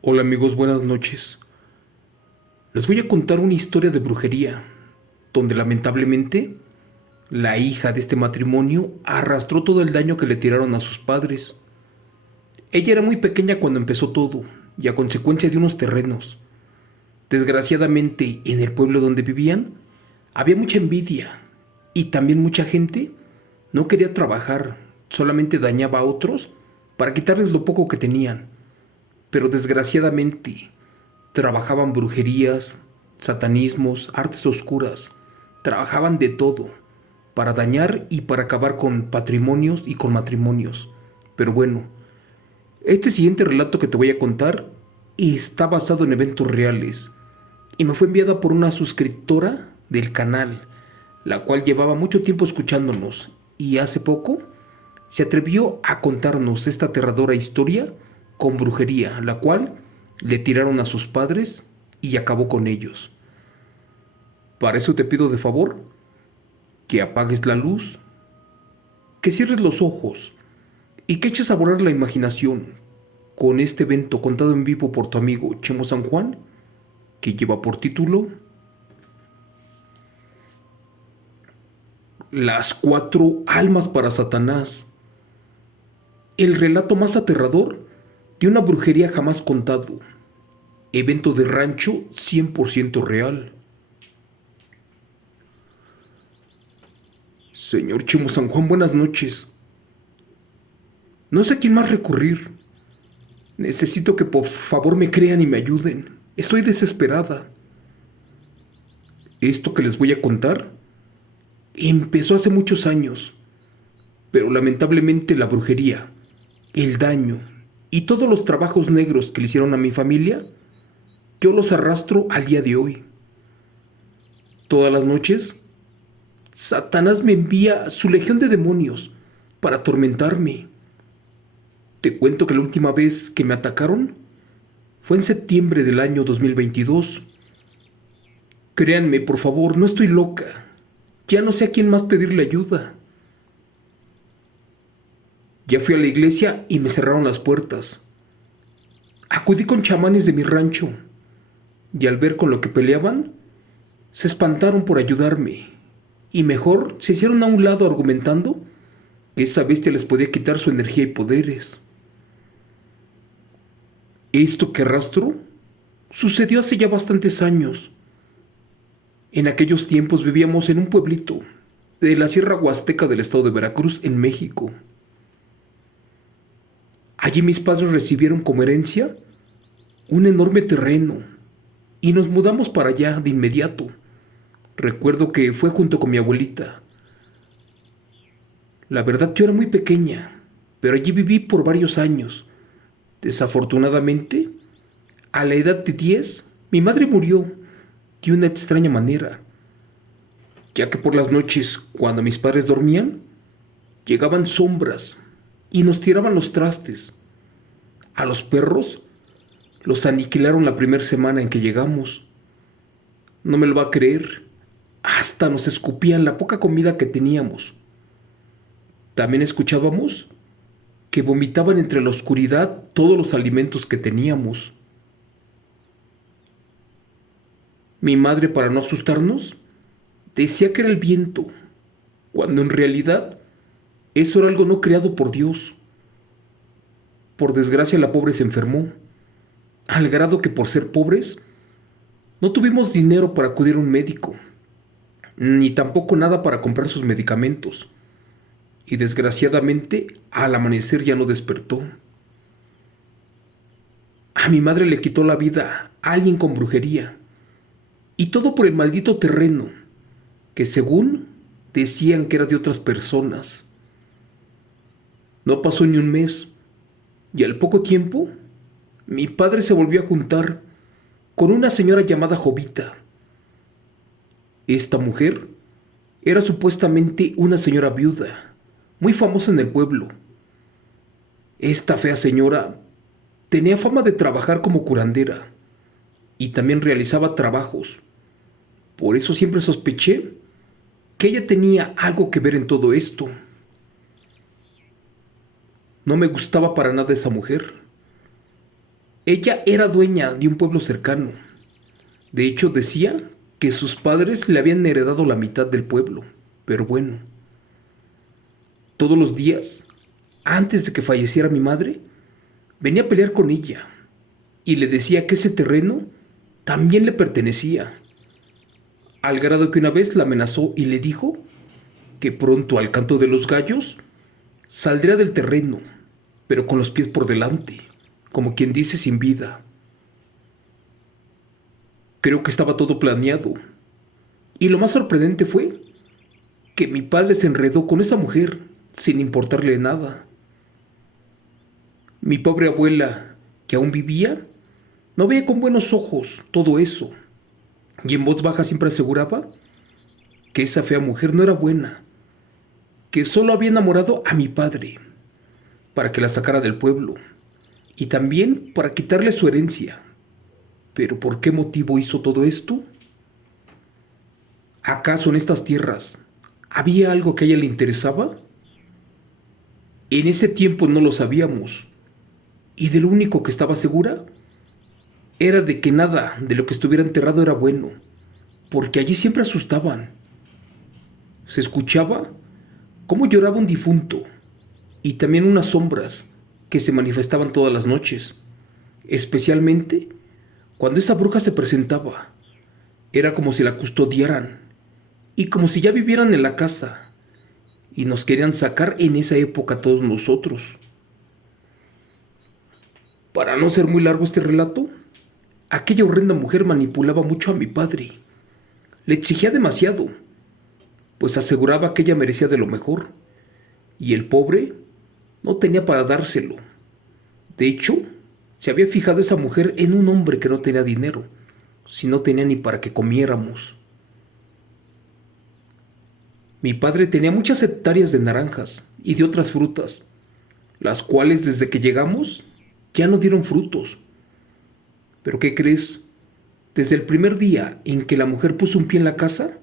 Hola amigos, buenas noches. Les voy a contar una historia de brujería, donde lamentablemente la hija de este matrimonio arrastró todo el daño que le tiraron a sus padres. Ella era muy pequeña cuando empezó todo, y a consecuencia de unos terrenos. Desgraciadamente, en el pueblo donde vivían, había mucha envidia, y también mucha gente no quería trabajar, solamente dañaba a otros para quitarles lo poco que tenían. Pero desgraciadamente, trabajaban brujerías, satanismos, artes oscuras. Trabajaban de todo, para dañar y para acabar con patrimonios y con matrimonios. Pero bueno, este siguiente relato que te voy a contar está basado en eventos reales y me fue enviada por una suscriptora del canal, la cual llevaba mucho tiempo escuchándonos y hace poco se atrevió a contarnos esta aterradora historia con brujería, la cual le tiraron a sus padres y acabó con ellos. Para eso te pido de favor que apagues la luz, que cierres los ojos y que eches a volar la imaginación con este evento contado en vivo por tu amigo Chemo San Juan, que lleva por título Las cuatro almas para Satanás, el relato más aterrador de una brujería jamás contado, evento de rancho 100% real. Señor Chimo San Juan, buenas noches. No sé a quién más recurrir. Necesito que por favor me crean y me ayuden. Estoy desesperada. Esto que les voy a contar empezó hace muchos años, pero lamentablemente la brujería, el daño y todos los trabajos negros que le hicieron a mi familia, yo los arrastro al día de hoy. Todas las noches, Satanás me envía su legión de demonios para atormentarme. Te cuento que la última vez que me atacaron fue en septiembre del año 2022. Créanme, por favor, no estoy loca. Ya no sé a quién más pedirle ayuda. Ya fui a la iglesia y me cerraron las puertas. Acudí con chamanes de mi rancho y al ver con lo que peleaban, se espantaron por ayudarme y mejor se hicieron a un lado argumentando que esa bestia les podía quitar su energía y poderes. Esto que arrastro sucedió hace ya bastantes años. En aquellos tiempos vivíamos en un pueblito de la Sierra Huasteca del estado de Veracruz, en México. Allí mis padres recibieron como herencia un enorme terreno y nos mudamos para allá de inmediato. Recuerdo que fue junto con mi abuelita. La verdad yo era muy pequeña, pero allí viví por varios años. Desafortunadamente, a la edad de 10, mi madre murió de una extraña manera, ya que por las noches, cuando mis padres dormían, llegaban sombras y nos tiraban los trastes. A los perros los aniquilaron la primera semana en que llegamos. No me lo va a creer. Hasta nos escupían la poca comida que teníamos. También escuchábamos que vomitaban entre la oscuridad todos los alimentos que teníamos. Mi madre, para no asustarnos, decía que era el viento, cuando en realidad eso era algo no creado por Dios. Por desgracia la pobre se enfermó, al grado que por ser pobres no tuvimos dinero para acudir a un médico, ni tampoco nada para comprar sus medicamentos. Y desgraciadamente al amanecer ya no despertó. A mi madre le quitó la vida a alguien con brujería. Y todo por el maldito terreno, que según decían que era de otras personas. No pasó ni un mes, y al poco tiempo, mi padre se volvió a juntar con una señora llamada Jovita. Esta mujer era supuestamente una señora viuda, muy famosa en el pueblo. Esta fea señora tenía fama de trabajar como curandera y también realizaba trabajos. Por eso siempre sospeché que ella tenía algo que ver en todo esto. No me gustaba para nada esa mujer. Ella era dueña de un pueblo cercano. De hecho, decía que sus padres le habían heredado la mitad del pueblo. Pero bueno, todos los días, antes de que falleciera mi madre, venía a pelear con ella y le decía que ese terreno también le pertenecía, al grado que una vez la amenazó y le dijo que pronto al canto de los gallos saldría del terreno, pero con los pies por delante, como quien dice sin vida. Creo que estaba todo planeado, y lo más sorprendente fue que mi padre se enredó con esa mujer sin importarle nada. Mi pobre abuela, que aún vivía, no veía con buenos ojos todo eso, y en voz baja siempre aseguraba que esa fea mujer no era buena, que solo había enamorado a mi padre para que la sacara del pueblo y también para quitarle su herencia. ¿Pero por qué motivo hizo todo esto? ¿Acaso en estas tierras había algo que a ella le interesaba? En ese tiempo no lo sabíamos, y de lo único que estaba segura era de que nada de lo que estuviera enterrado era bueno, porque allí siempre asustaban. Se escuchaba cómo lloraba un difunto y también unas sombras que se manifestaban todas las noches, especialmente cuando esa bruja se presentaba. Era como si la custodiaran y como si ya vivieran en la casa y nos querían sacar en esa época a todos nosotros. Para no ser muy largo este relato, aquella horrenda mujer manipulaba mucho a mi padre. Le exigía demasiado, pues aseguraba que ella merecía de lo mejor, y el pobre no tenía para dárselo. De hecho, se había fijado esa mujer en un hombre que no tenía dinero, si no tenía ni para que comiéramos. Mi padre tenía muchas hectáreas de naranjas y de otras frutas, las cuales desde que llegamos ya no dieron frutos. ¿Pero qué crees? Desde el primer día en que la mujer puso un pie en la casa,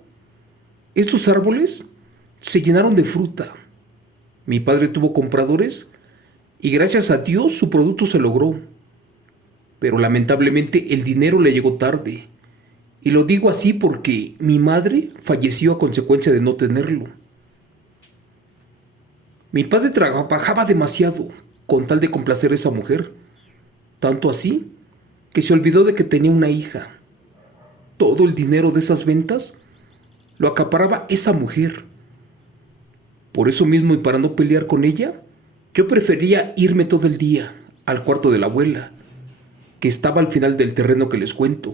estos árboles se llenaron de fruta. Mi padre tuvo compradores y gracias a Dios su producto se logró. Pero lamentablemente el dinero le llegó tarde. Y lo digo así porque mi madre falleció a consecuencia de no tenerlo. Mi padre trabajaba demasiado con tal de complacer a esa mujer, tanto así que se olvidó de que tenía una hija. Todo el dinero de esas ventas lo acaparaba esa mujer. Por eso mismo y para no pelear con ella, yo prefería irme todo el día al cuarto de la abuela, que estaba al final del terreno que les cuento.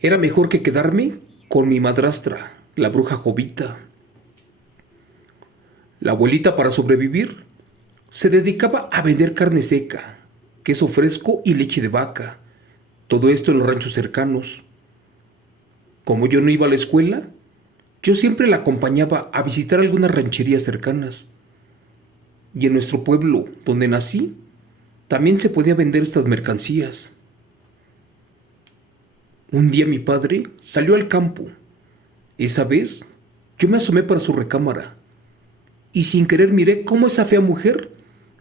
Era mejor que quedarme con mi madrastra, la bruja Jovita. La abuelita, para sobrevivir, se dedicaba a vender carne seca, queso fresco y leche de vaca, todo esto en los ranchos cercanos. Como yo no iba a la escuela, yo siempre la acompañaba a visitar algunas rancherías cercanas. Y en nuestro pueblo, donde nací, también se podía vender estas mercancías. Un día mi padre salió al campo. Esa vez yo me asomé para su recámara y sin querer miré cómo esa fea mujer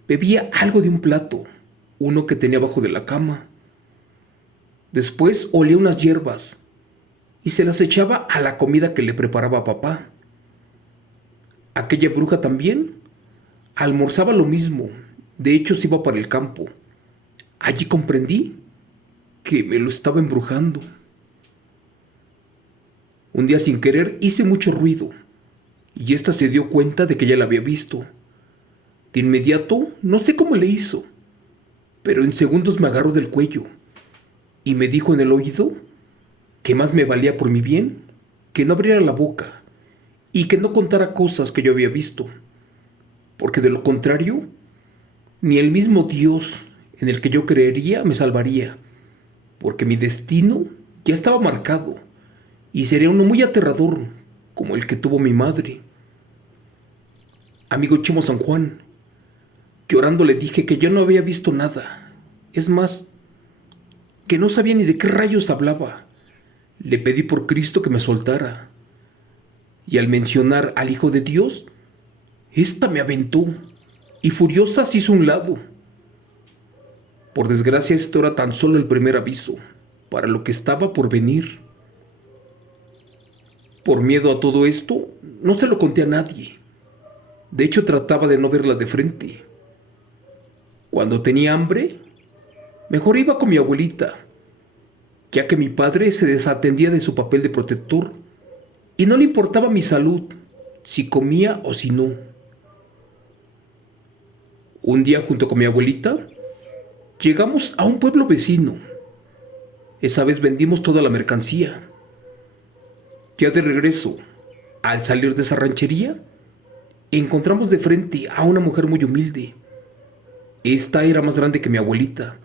bebía algo de un plato, uno que tenía abajo de la cama. Después olía unas hierbas y se las echaba a la comida que le preparaba papá. Aquella bruja también almorzaba lo mismo, de hecho se iba para el campo. Allí comprendí que me lo estaba embrujando. Un día sin querer hice mucho ruido y ésta se dio cuenta de que ya la había visto. De inmediato, no sé cómo le hizo, pero en segundos me agarró del cuello y me dijo en el oído que más me valía por mi bien que no abriera la boca y que no contara cosas que yo había visto, porque de lo contrario, ni el mismo Dios en el que yo creería me salvaría, porque mi destino ya estaba marcado y sería uno muy aterrador como el que tuvo mi madre. Amigo Chimo San Juan, llorando le dije que yo no había visto nada. Es más, que no sabía ni de qué rayos hablaba. Le pedí por Cristo que me soltara. Y al mencionar al Hijo de Dios, ésta me aventó y furiosa se hizo a un lado. Por desgracia, esto era tan solo el primer aviso para lo que estaba por venir. Por miedo a todo esto, no se lo conté a nadie. De hecho, trataba de no verla de frente. Cuando tenía hambre, mejor iba con mi abuelita, ya que mi padre se desatendía de su papel de protector y no le importaba mi salud, si comía o si no. Un día, junto con mi abuelita, llegamos a un pueblo vecino. Esa vez vendimos toda la mercancía. Ya de regreso, al salir de esa ranchería, encontramos de frente a una mujer muy humilde. Esta era más grande que mi abuelita.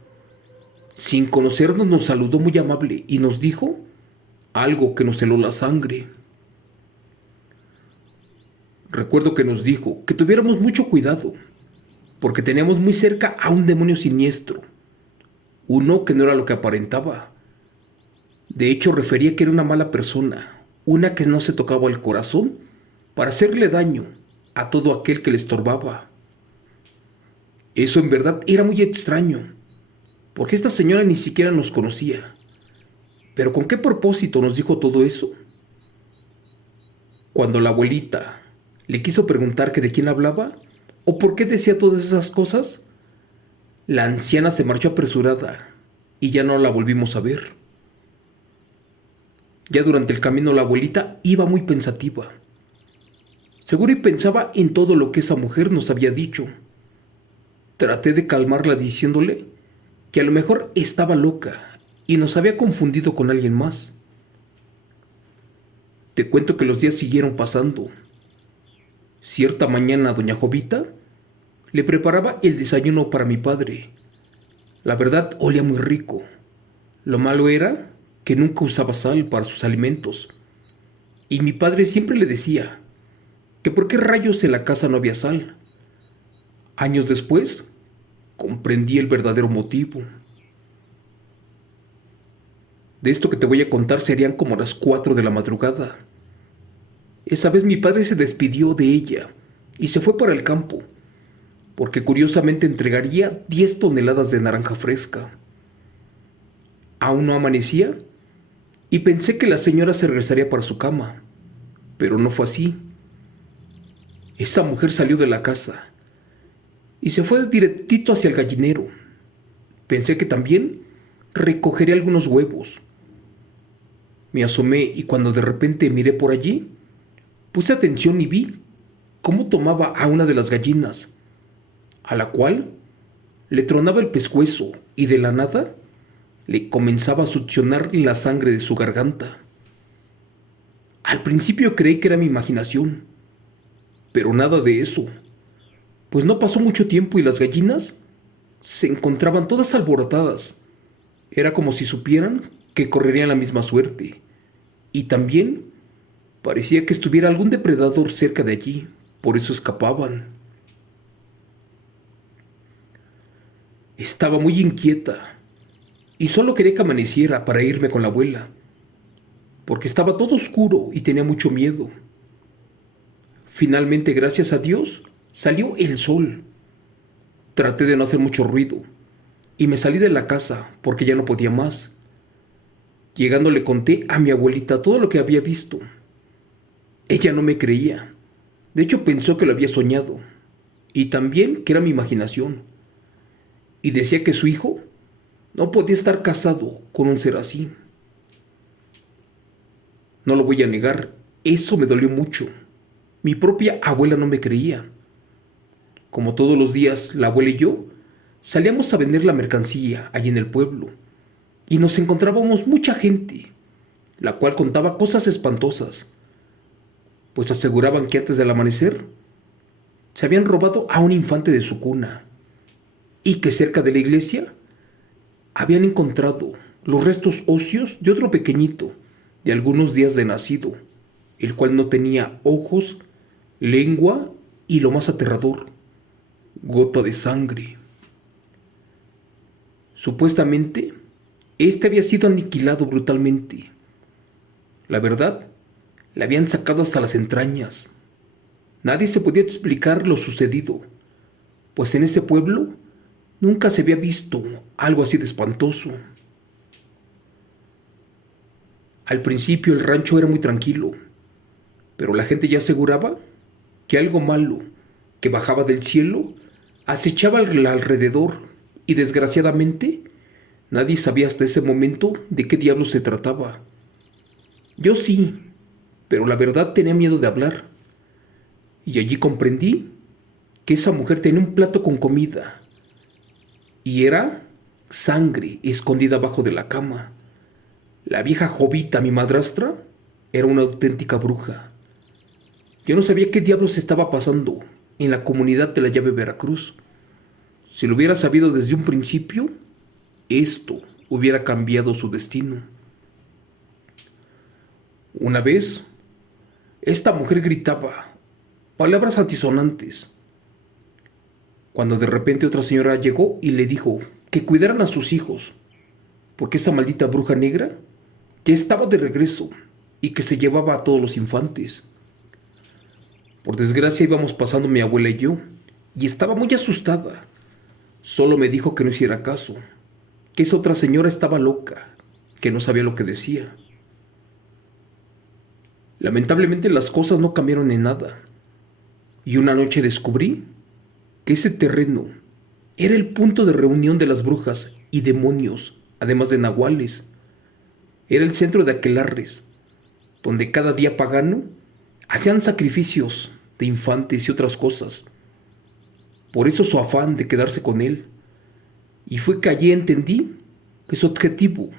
Sin conocernos nos saludó muy amable y nos dijo algo que nos heló la sangre. Recuerdo que nos dijo que tuviéramos mucho cuidado, porque teníamos muy cerca a un demonio siniestro, uno que no era lo que aparentaba. De hecho, refería que era una mala persona, una que no se tocaba el corazón para hacerle daño a todo aquel que le estorbaba. Eso en verdad era muy extraño, porque esta señora ni siquiera nos conocía. Pero ¿con qué propósito nos dijo todo eso? Cuando la abuelita le quiso preguntar que de quién hablaba o por qué decía todas esas cosas, la anciana se marchó apresurada y ya no la volvimos a ver. Ya durante el camino la abuelita iba muy pensativa. Seguro y pensaba en todo lo que esa mujer nos había dicho. Traté de calmarla diciéndole que a lo mejor estaba loca y nos había confundido con alguien más. Te cuento que los días siguieron pasando. Cierta mañana doña Jovita le preparaba el desayuno para mi padre. La verdad olía muy rico. Lo malo era que nunca usaba sal para sus alimentos. Y mi padre siempre le decía que por qué rayos en la casa no había sal. Años después, comprendí el verdadero motivo. De esto que te voy a contar serían como las 4 de la madrugada. Esa vez mi padre se despidió de ella y se fue para el campo, porque curiosamente entregaría 10 toneladas de naranja fresca. Aún no amanecía y pensé que la señora se regresaría para su cama, pero no fue así. Esa mujer salió de la casa y se fue directito hacia el gallinero. Pensé que también recogería algunos huevos. Me asomé y cuando de repente miré por allí, puse atención y vi cómo tomaba a una de las gallinas, a la cual le tronaba el pescuezo y de la nada le comenzaba a succionar la sangre de su garganta. Al principio creí que era mi imaginación, pero nada de eso, pues no pasó mucho tiempo y las gallinas se encontraban todas alborotadas. Era como si supieran que correrían la misma suerte, y también parecía que estuviera algún depredador cerca de allí, por eso escapaban. Estaba muy inquieta y solo quería que amaneciera para irme con la abuela, porque estaba todo oscuro y tenía mucho miedo. Finalmente, gracias a Dios, salió el sol. Traté de no hacer mucho ruido y me salí de la casa porque ya no podía más. Llegando le conté a mi abuelita todo lo que había visto. Ella no me creía. De hecho, pensó que lo había soñado y también que era mi imaginación. Y decía que su hijo no podía estar casado con un ser así. No lo voy a negar, eso me dolió mucho. Mi propia abuela no me creía. Como todos los días, la abuela y yo salíamos a vender la mercancía allí en el pueblo y nos encontrábamos mucha gente, la cual contaba cosas espantosas, pues aseguraban que antes del amanecer se habían robado a un infante de su cuna y que cerca de la iglesia habían encontrado los restos óseos de otro pequeñito de algunos días de nacido, el cual no tenía ojos, lengua y lo más aterrador, gota de sangre. Supuestamente, este había sido aniquilado brutalmente. La verdad, le habían sacado hasta las entrañas. Nadie se podía explicar lo sucedido, pues en ese pueblo Nunca se había visto algo así de espantoso. Al principio el rancho era muy tranquilo, pero la gente ya aseguraba que algo malo que bajaba del cielo acechaba alrededor y desgraciadamente nadie sabía hasta ese momento de qué diablos se trataba. Yo sí, pero la verdad tenía miedo de hablar. Y allí comprendí que esa mujer tenía un plato con comida y era sangre escondida abajo de la cama. La vieja Jovita, mi madrastra, era una auténtica bruja. Yo no sabía qué diablos estaba pasando en la comunidad de la Llave Veracruz. Si lo hubiera sabido desde un principio, esto hubiera cambiado su destino. Una vez, esta mujer gritaba palabras antisonantes, cuando de repente otra señora llegó y le dijo que cuidaran a sus hijos, porque esa maldita bruja negra ya estaba de regreso y que se llevaba a todos los infantes. Por desgracia íbamos pasando mi abuela y yo, y estaba muy asustada. Solo me dijo que no hiciera caso, que esa otra señora estaba loca, que no sabía lo que decía. Lamentablemente las cosas no cambiaron en nada, y una noche descubrí que ese terreno era el punto de reunión de las brujas y demonios, además de nahuales. Era el centro de aquelarres, donde cada día pagano hacían sacrificios de infantes y otras cosas. Por eso su afán de quedarse con él. Y fue que allí entendí que su objetivo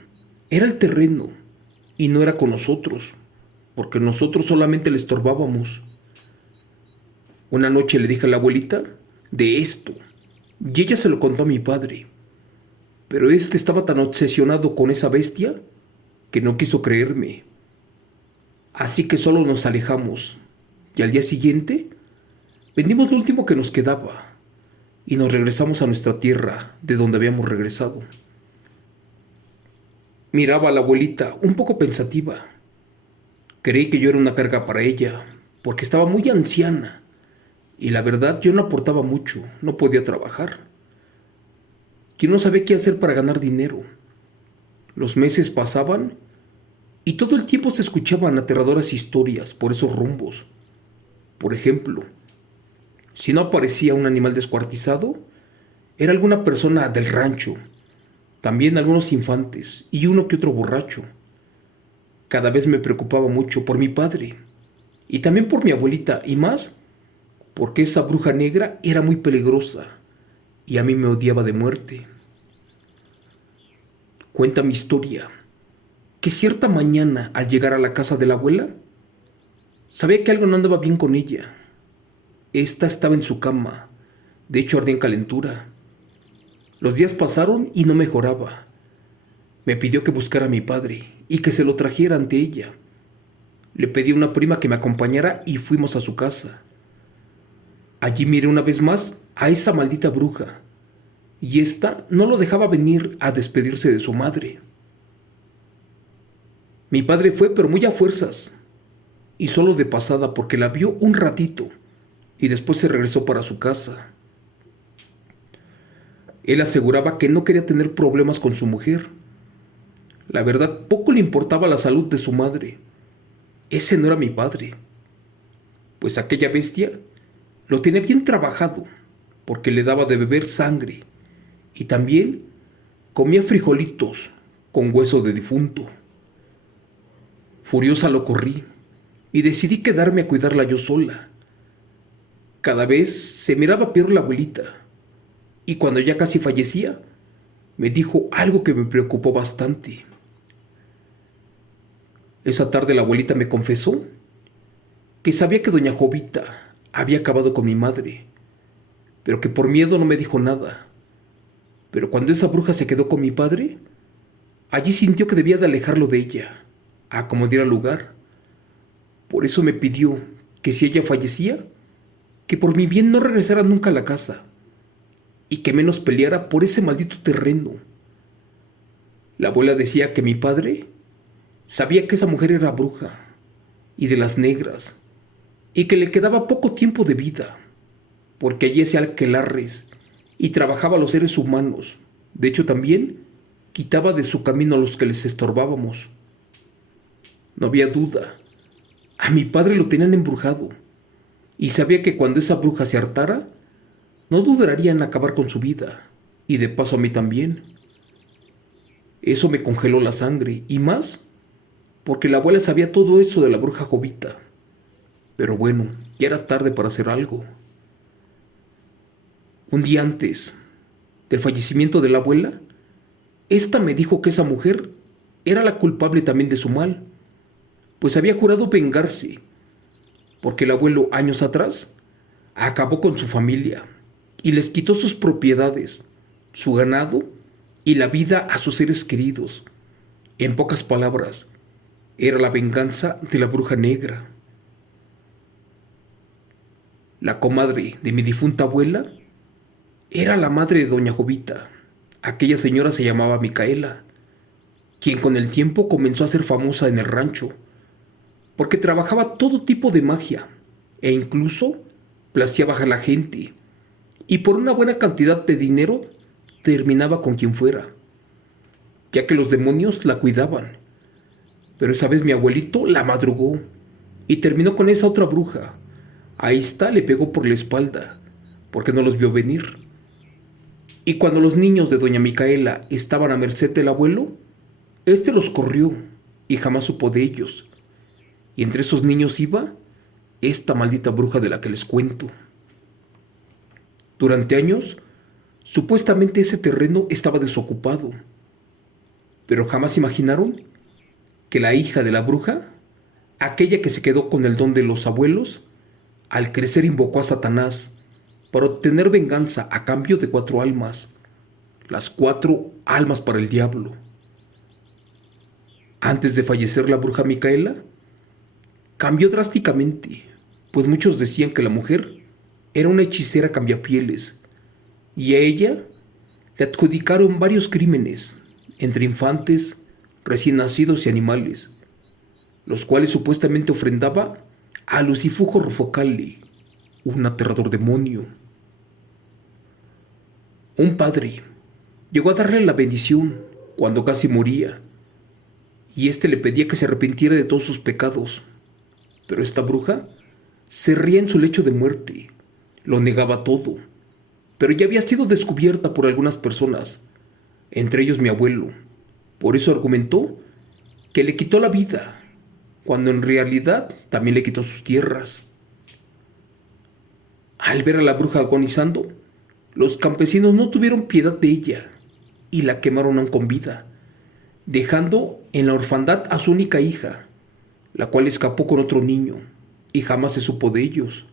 era el terreno y no era con nosotros, porque nosotros solamente le estorbábamos. Una noche le dije a la abuelita de esto y ella se lo contó a mi padre, pero este estaba tan obsesionado con esa bestia que no quiso creerme. Así que solo nos alejamos y al día siguiente vendimos lo último que nos quedaba y nos regresamos a nuestra tierra de donde habíamos regresado. Miraba a la abuelita un poco pensativa. Creí que yo era una carga para ella porque estaba muy anciana y la verdad yo no aportaba mucho, no podía trabajar. Yo no sabía qué hacer para ganar dinero. Los meses pasaban y todo el tiempo se escuchaban aterradoras historias por esos rumbos. Por ejemplo, si no aparecía un animal descuartizado, era alguna persona del rancho, también algunos infantes y uno que otro borracho. Cada vez me preocupaba mucho por mi padre y también por mi abuelita y más porque esa bruja negra era muy peligrosa y a mí me odiaba de muerte. Cuenta mi historia que cierta mañana al llegar a la casa de la abuela, sabía que algo no andaba bien con ella. Esta estaba en su cama, de hecho ardía en calentura. Los días pasaron y no mejoraba. Me pidió que buscara a mi padre y que se lo trajera ante ella. Le pedí a una prima que me acompañara y fuimos a su casa. Allí miré una vez más a esa maldita bruja, y ésta no lo dejaba venir a despedirse de su madre. Mi padre fue, pero muy a fuerzas, y solo de pasada porque la vio un ratito, y después se regresó para su casa. Él aseguraba que no quería tener problemas con su mujer. La verdad, poco le importaba la salud de su madre. Ese no era mi padre, pues aquella bestia lo tenía bien trabajado, porque le daba de beber sangre, y también comía frijolitos con hueso de difunto. Furiosa lo corrí y decidí quedarme a cuidarla yo sola. Cada vez se miraba peor la abuelita, y cuando ya casi fallecía, me dijo algo que me preocupó bastante. Esa tarde la abuelita me confesó que sabía que doña Jovita había acabado con mi madre, pero que por miedo no me dijo nada. Pero cuando esa bruja se quedó con mi padre, allí sintió que debía de alejarlo de ella, a como diera lugar. Por eso me pidió que si ella fallecía, que por mi bien no regresara nunca a la casa, y que menos peleara por ese maldito terreno. La abuela decía que mi padre sabía que esa mujer era bruja, y de las negras, y que le quedaba poco tiempo de vida, porque allí hacía aquelarres y trabajaba a los seres humanos. De hecho, también quitaba de su camino a los que les estorbábamos. No había duda. A mi padre lo tenían embrujado y sabía que cuando esa bruja se hartara, no dudaría en acabar con su vida y de paso a mí también. Eso me congeló la sangre y más porque la abuela sabía todo eso de la bruja Jovita. Pero bueno, ya era tarde para hacer algo. Un día antes del fallecimiento de la abuela, esta me dijo que esa mujer era la culpable también de su mal, pues había jurado vengarse, porque el abuelo años atrás acabó con su familia y les quitó sus propiedades, su ganado y la vida a sus seres queridos. En pocas palabras, era la venganza de la bruja negra. La comadre de mi difunta abuela era la madre de doña Jovita. Aquella señora se llamaba Micaela, quien con el tiempo comenzó a ser famosa en el rancho, porque trabajaba todo tipo de magia e incluso placeaba a la gente, y por una buena cantidad de dinero terminaba con quien fuera, ya que los demonios la cuidaban. Pero esa vez mi abuelito la madrugó y terminó con esa otra bruja. Ahí está, le pegó por la espalda, porque no los vio venir. Y cuando los niños de doña Micaela estaban a merced del abuelo, éste los corrió y jamás supo de ellos. Y entre esos niños iba esta maldita bruja de la que les cuento. Durante años, supuestamente ese terreno estaba desocupado, pero jamás imaginaron que la hija de la bruja, aquella que se quedó con el don de los abuelos, al crecer invocó a Satanás para obtener venganza a cambio de 4 almas, las 4 almas para el diablo. Antes de fallecer la bruja Micaela, cambió drásticamente, pues muchos decían que la mujer era una hechicera cambiapieles, y a ella le adjudicaron varios crímenes, entre infantes, recién nacidos y animales, los cuales supuestamente ofrendaba a Lucifujo Rufocale, un aterrador demonio. Un padre llegó a darle la bendición cuando casi moría, y éste le pedía que se arrepintiera de todos sus pecados. Pero esta bruja se ría en su lecho de muerte, lo negaba todo, pero ya había sido descubierta por algunas personas, entre ellos mi abuelo. Por eso argumentó que le quitó la vida, cuando en realidad también le quitó sus tierras. Al ver a la bruja agonizando, los campesinos no tuvieron piedad de ella y la quemaron aún con vida, dejando en la orfandad a su única hija, la cual escapó con otro niño y jamás se supo de ellos.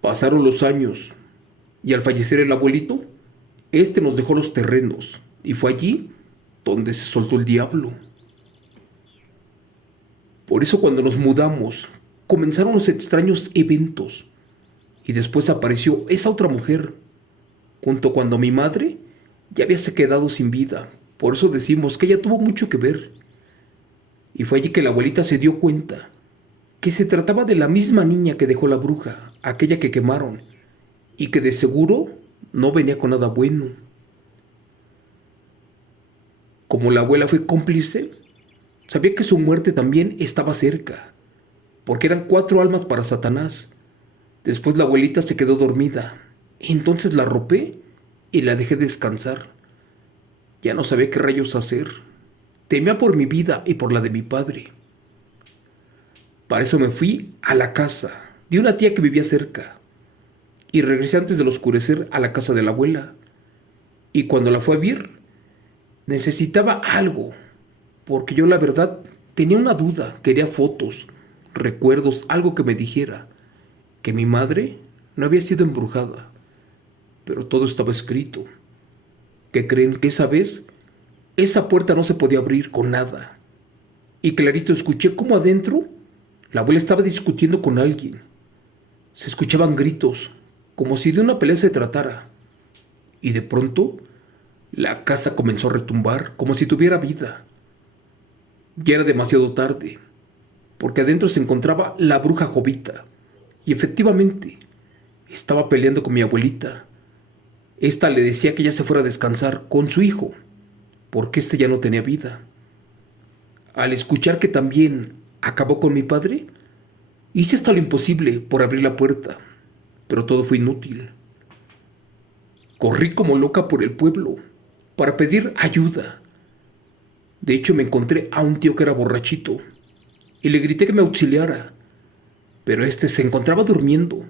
Pasaron los años y al fallecer el abuelito, este nos dejó los terrenos y fue allí donde se soltó el diablo. Por eso cuando nos mudamos, comenzaron los extraños eventos y después apareció esa otra mujer, junto cuando mi madre ya había se quedado sin vida. Por eso decimos que ella tuvo mucho que ver. Y fue allí que la abuelita se dio cuenta que se trataba de la misma niña que dejó la bruja, aquella que quemaron, y que de seguro no venía con nada bueno. Como la abuela fue cómplice, sabía que su muerte también estaba cerca, porque eran 4 almas para Satanás. Después la abuelita se quedó dormida, entonces la arropé y la dejé descansar. Ya no sabía qué rayos hacer. Temía por mi vida y por la de mi padre. Para eso me fui a la casa de una tía que vivía cerca y regresé antes del oscurecer a la casa de la abuela. Y cuando la fue a ver, necesitaba algo, porque yo la verdad tenía una duda, quería fotos, recuerdos, algo que me dijera que mi madre no había sido embrujada, pero todo estaba escrito. ¿Qué creen? Que esa vez esa puerta no se podía abrir con nada. Y clarito escuché cómo adentro la abuela estaba discutiendo con alguien. Se escuchaban gritos, como si de una pelea se tratara. Y de pronto la casa comenzó a retumbar como si tuviera vida. Ya era demasiado tarde, porque adentro se encontraba la bruja Jovita. Y efectivamente, estaba peleando con mi abuelita. Esta le decía que ya se fuera a descansar con su hijo, porque este ya no tenía vida. Al escuchar que también acabó con mi padre, hice hasta lo imposible por abrir la puerta, pero todo fue inútil. Corrí como loca por el pueblo para pedir ayuda. De hecho, me encontré a un tío que era borrachito y le grité que me auxiliara, pero este se encontraba durmiendo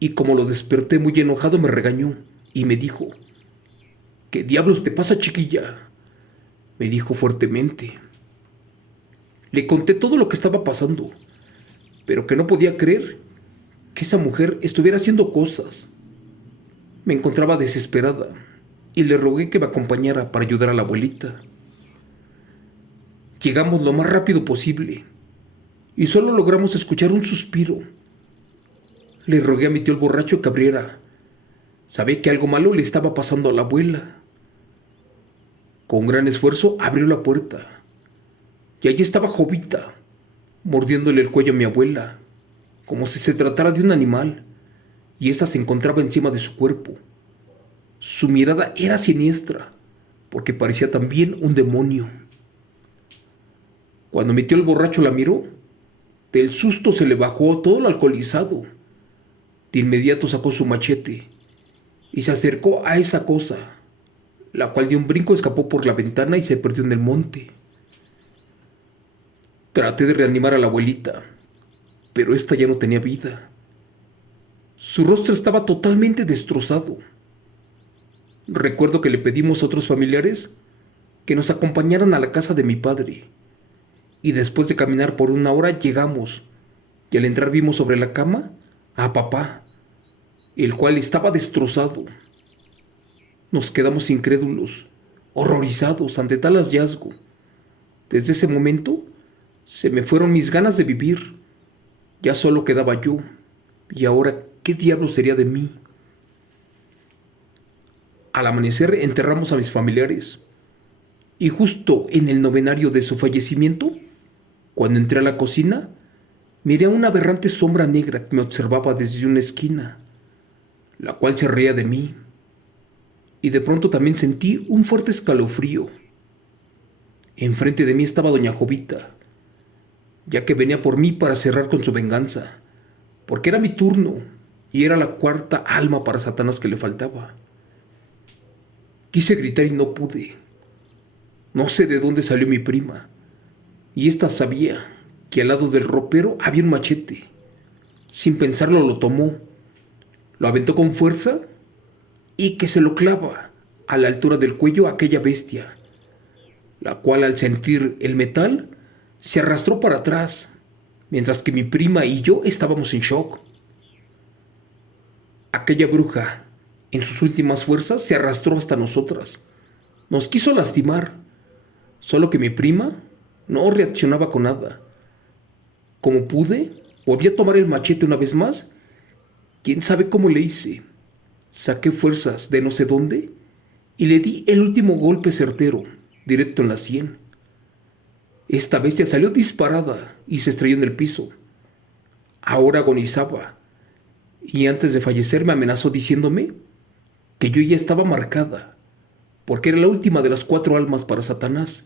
y como lo desperté muy enojado me regañó y me dijo: ¿Qué diablos te pasa, chiquilla?, me dijo fuertemente. Le conté todo lo que estaba pasando, pero que no podía creer que esa mujer estuviera haciendo cosas. Me encontraba desesperada y le rogué que me acompañara para ayudar a la abuelita. Llegamos lo más rápido posible y solo logramos escuchar un suspiro. Le rogué a mi tío el borracho que abriera. Sabía que algo malo le estaba pasando a la abuela. Con gran esfuerzo abrió la puerta y allí estaba Jovita, mordiéndole el cuello a mi abuela, como si se tratara de un animal, y esa se encontraba encima de su cuerpo. Su mirada era siniestra, porque parecía también un demonio. Cuando mi tío el borracho la miró, del susto se le bajó todo lo alcoholizado. De inmediato sacó su machete y se acercó a esa cosa, la cual de un brinco escapó por la ventana y se perdió en el monte. Traté de reanimar a la abuelita, pero esta ya no tenía vida. Su rostro estaba totalmente destrozado. Recuerdo que le pedimos a otros familiares que nos acompañaran a la casa de mi padre, y después de caminar por 1 hora llegamos, y al entrar vimos sobre la cama a papá, el cual estaba destrozado. Nos quedamos incrédulos, horrorizados ante tal hallazgo. Desde ese momento se me fueron mis ganas de vivir. Ya solo quedaba yo, y ahora, ¿qué diablo sería de mí? Al amanecer enterramos a mis familiares, y justo en el novenario de su fallecimiento, cuando entré a la cocina, miré a una aberrante sombra negra que me observaba desde una esquina, la cual se reía de mí, y de pronto también sentí un fuerte escalofrío. Enfrente de mí estaba doña Jovita, ya que venía por mí para cerrar con su venganza, porque era mi turno y era la cuarta alma para Satanás que le faltaba. Quise gritar y no pude. No sé de dónde salió mi prima, y ésta sabía que al lado del ropero había un machete. Sin pensarlo lo tomó, lo aventó con fuerza y que se lo clava a la altura del cuello a aquella bestia, la cual al sentir el metal se arrastró para atrás, mientras que mi prima y yo estábamos en shock. Aquella bruja, en sus últimas fuerzas, se arrastró hasta nosotras. Nos quiso lastimar, solo que mi prima no reaccionaba con nada. Como pude, volví a tomar el machete una vez más. ¿Quién sabe cómo le hice? Saqué fuerzas de no sé dónde y le di el último golpe certero, directo en la sien. Esta bestia salió disparada y se estrelló en el piso. Ahora agonizaba, y antes de fallecer me amenazó diciéndome que yo ya estaba marcada, porque era la última de las 4 almas para Satanás,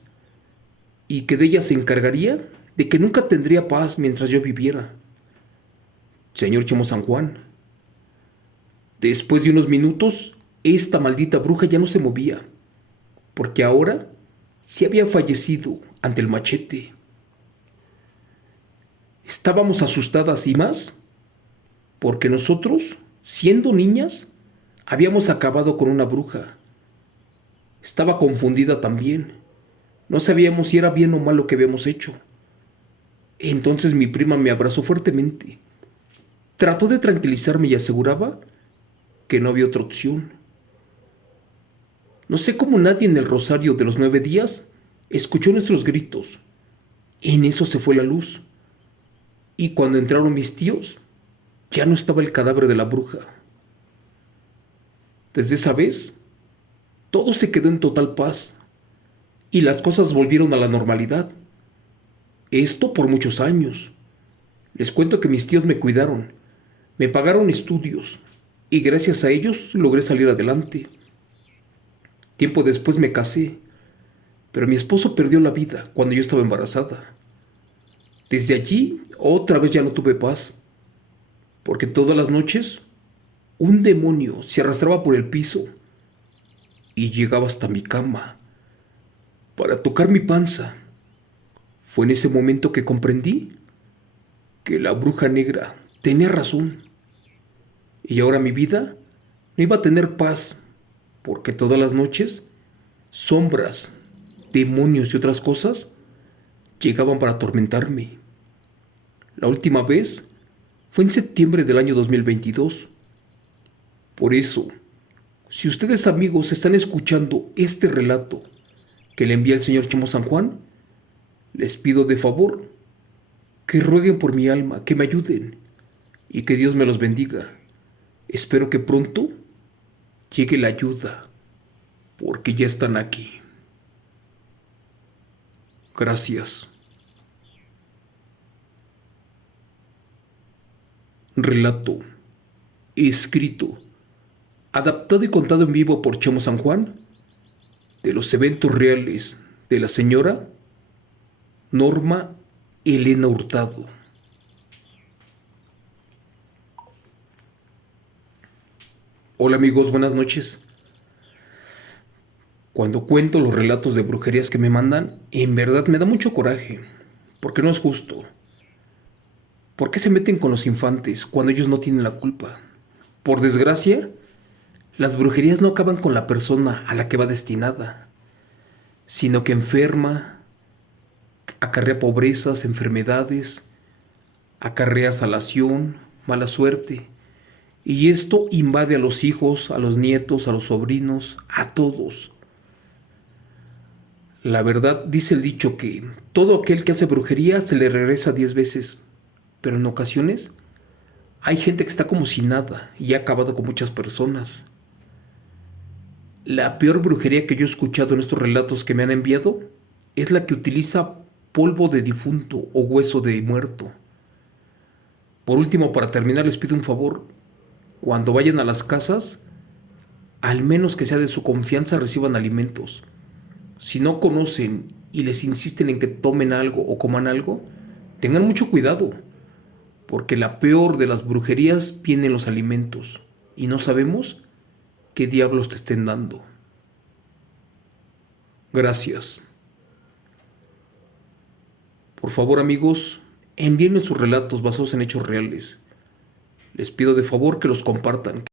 y que de ella se encargaría de que nunca tendría paz mientras yo viviera. Señor Chemo San Juan, después de unos minutos, esta maldita bruja ya no se movía, porque ahora sí había fallecido ante el machete. Estábamos asustadas y más, porque nosotros, siendo niñas, habíamos acabado con una bruja. Estaba confundida también. No sabíamos si era bien o mal lo que habíamos hecho. Entonces mi prima me abrazó fuertemente. Trató de tranquilizarme y aseguraba que no había otra opción. No sé cómo nadie en el rosario de los 9 días escuchó nuestros gritos. En eso se fue la luz. Y cuando entraron mis tíos, ya no estaba el cadáver de la bruja. Desde esa vez, todo se quedó en total paz y las cosas volvieron a la normalidad. Esto por muchos años. Les cuento que mis tíos me cuidaron, me pagaron estudios y gracias a ellos logré salir adelante. Tiempo después me casé, pero mi esposo perdió la vida cuando yo estaba embarazada. Desde allí, otra vez ya no tuve paz, porque todas las noches un demonio se arrastraba por el piso y llegaba hasta mi cama para tocar mi panza. Fue en ese momento que comprendí que la bruja negra tenía razón y ahora mi vida no iba a tener paz, porque todas las noches sombras, demonios y otras cosas llegaban para atormentarme. La última vez fue en septiembre del año 2022. Por eso, si ustedes amigos están escuchando este relato que le envía el señor Chemo San Juan, les pido de favor que rueguen por mi alma, que me ayuden y que Dios me los bendiga. Espero que pronto llegue la ayuda, porque ya están aquí. Gracias. Relato escrito, adaptado y contado en vivo por Chemo San Juan, de los eventos reales de la señora Norma Elena Hurtado. Hola amigos, buenas noches. Cuando cuento los relatos de brujerías que me mandan, en verdad me da mucho coraje, porque no es justo. ¿Por qué se meten con los infantes cuando ellos no tienen la culpa? Por desgracia, las brujerías no acaban con la persona a la que va destinada, sino que enferma, acarrea pobrezas, enfermedades, acarrea salación, mala suerte. Y esto invade a los hijos, a los nietos, a los sobrinos, a todos. La verdad dice el dicho que todo aquel que hace brujería se le regresa 10 veces, pero en ocasiones hay gente que está como si nada y ha acabado con muchas personas. La peor brujería que yo he escuchado en estos relatos que me han enviado es la que utiliza polvo de difunto o hueso de muerto. Por último, para terminar, les pido un favor. Cuando vayan a las casas, al menos que sea de su confianza, reciban alimentos. Si no conocen y les insisten en que tomen algo o coman algo, tengan mucho cuidado, porque la peor de las brujerías viene en los alimentos y no sabemos qué diablos te estén dando. Gracias. Por favor, amigos, envíenme sus relatos basados en hechos reales. Les pido de favor que los compartan.